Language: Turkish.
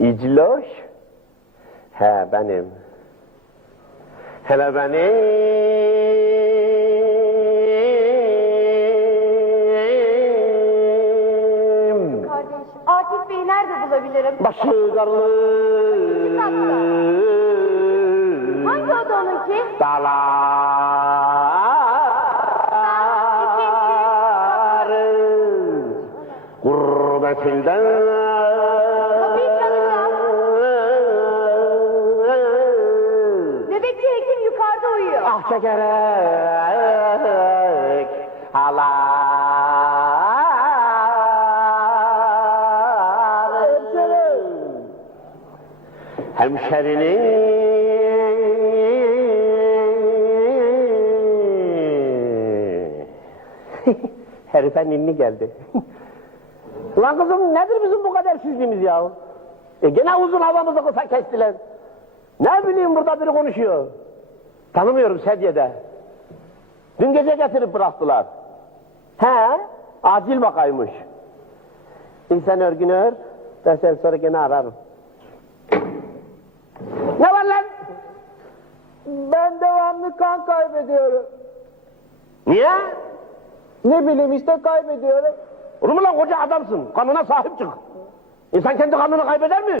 İcloş? He benim. Hele benim. Kardeş, Akif Bey'i nerede bulabilirim? Başı karlı. Hangi oda onunki? Dağları gurbetinden Kapıyı çalacağım. Nöbetçi hekim yukarıda uyuyor. ah çekerek ağlar hemşerinin herife ninni geldi. Ulan kızım nedir bizim bu kadar sizliğimiz ya? Gene uzun havamızı kısa kestiler. Ne bileyim burada biri konuşuyor. Tanımıyorum sedyede. Dün gece getirip bıraktılar. He, acil vakaymış. İnsan örgün ör, ben sen sonra gene ararım. Ne var lan? Ben devamlı kan kaybediyorum. Niye? Ne bileyim işte kaybediyorum. Olur mu lan koca adamsın, kanına sahip çık. İnsan kendi kanını kaybeder mi?